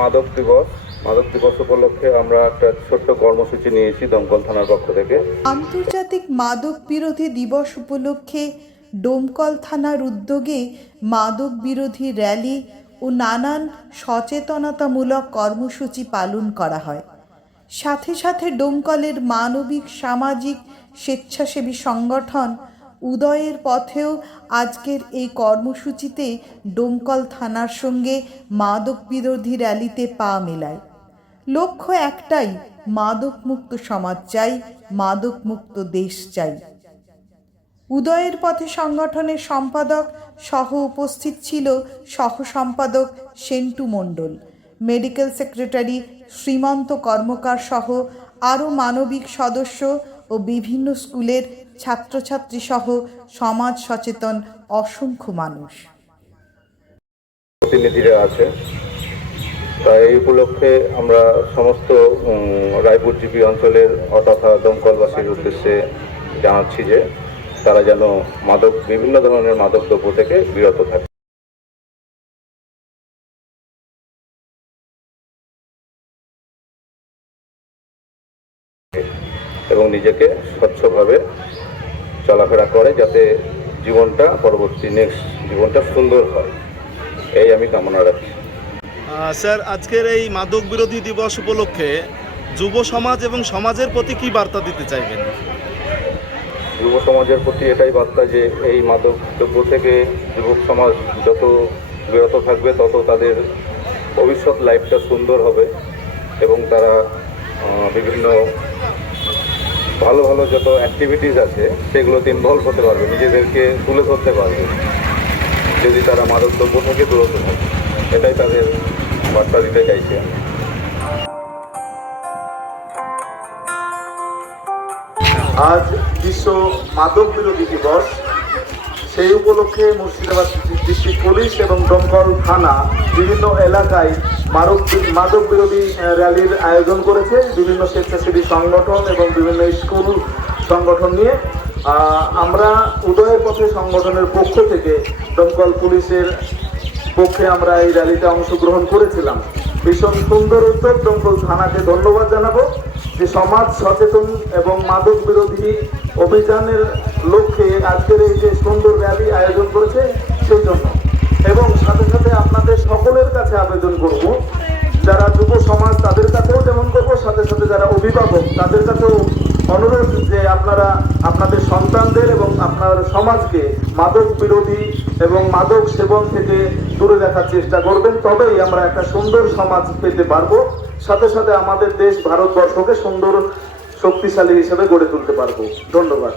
মাদক দিবস। মাদক দিবস উপলক্ষে আমরা একটা ছোট্ট কর্মসূচি নিয়েছি দমকল থানার পক্ষ থেকে। আন্তর্জাতিক মাদক বিরোধী দিবস উপলক্ষে ডোমকল থানার উদ্যোগে মাদক বিরোধী র্যালি ও নানান সচেতনতামূলক কর্মসূচি পালন করা হয়। সাথে সাথে ডোমকলের মানবিক, সামাজিক, স্বেচ্ছাসেবী সংগঠন উদয়ের পথেও আজকের এই কর্মসূচিতে ডোমকল থানার সঙ্গে মাদক বিরোধী র্যালিতে পা মেলায়। লক্ষ্য একটাই, মাদকমুক্ত সমাজ চাই, মাদকমুক্ত দেশ চাই। উদয়ের পথে সংগঠনের সম্পাদক সহ উপস্থিত ছিল সহ সম্পাদক সেন্টু মণ্ডল, মেডিকেল সেক্রেটারি শ্রীমন্ত কর্মকার সহ আরও মানবিক সদস্য ও বিভিন্ন স্কুলের ছাত্রছাত্রী সহ সমাজ সচেতন অসংখ্য মানুষ। প্রতিনিধিরা আছে। তাই এই উপলক্ষে আমরা সমস্ত উম, রায়পুর জিপি অঞ্চলের তথা দমকলবাসীর উদ্দেশ্যে জানাচ্ছি যে তারা যেন মাদক বিভিন্ন ধরনের মাদক দ্রব্য থেকে বিরত থাকে। এবং নিজেকে স্বচ্ছভাবে চলাফেরা করে যাতে জীবনটা পরবর্তী নেক্সট জীবনটা সুন্দর হয়। এই আমি কামনা রাখি স্যার আজকের এই মাদক বিরোধী দিবস উপলক্ষে যুব সমাজ এবং সমাজের প্রতি কি বার্তা দিতে চাইবেন? যুব সমাজের প্রতি এটাই বার্তা যে এই মাদক দ্রব্য থেকে যুবক সমাজ যত বিরত থাকবে তত তাদের ভবিষ্যৎ লাইফটা সুন্দর হবে এবং তারা বিভিন্ন ভালো ভালো যত অ্যাক্টিভিটিস আছে, সেগুলোতে ইনভলভ হতে পারবে, নিজেদেরকে তুলে ধরতে পারবে। যদি তারা মাদক দ্রব্য থেকে দূরত থাকে, এটাই তাদের বার্তা দিতে চাইছি আজ বিশ্ব মাদক বিরোধী দিবস। সেই উপলক্ষে মুর্শিদাবাদ ডিস্ট্রিক্ট পুলিশ এবং দমকল থানা বিভিন্ন এলাকায় মাদক মাদক বিরোধী র্যালির আয়োজন করেছে বিভিন্ন স্বেচ্ছাসেবী সংগঠন এবং বিভিন্ন স্কুল সংগঠন নিয়ে। আমরা উদয়ের পথে সংগঠনের পক্ষ থেকে দমকল পুলিশের পক্ষে আমরা এই র্যালিতে অংশগ্রহণ করেছিলাম। ভীষণ সুন্দর উদ্যোগ দমকল থানাকে ধন্যবাদ জানাব যে সমাজ সচেতন এবং মাদক বিরোধী অভিযানের লক্ষ্যে আজকের এই যে সুন্দর র্যালি আয়োজন করেছে সেই জন্য এবং সাথে সাথে আপনাদের সকলের কাছে আবেদন করব। যারা যুব সমাজ, তাদের কাছেও যেমন করব, সাথে সাথে যারা অভিভাবক, তাদের কাছেও অনুরোধ যে আপনারা আপনাদের সন্তানদের এবং আপনার সমাজকে মাদক বিরোধী এবং মাদক সেবন থেকে দূরে রাখার চেষ্টা করবেন, তবেই আমরা একটা সুন্দর সমাজ পেতে পারব। সাথে সাথে আমাদের দেশ ভারতবর্ষকে সুন্দর, শক্তিশালী হিসেবে গড়ে তুলতে পারব। ধন্যবাদ।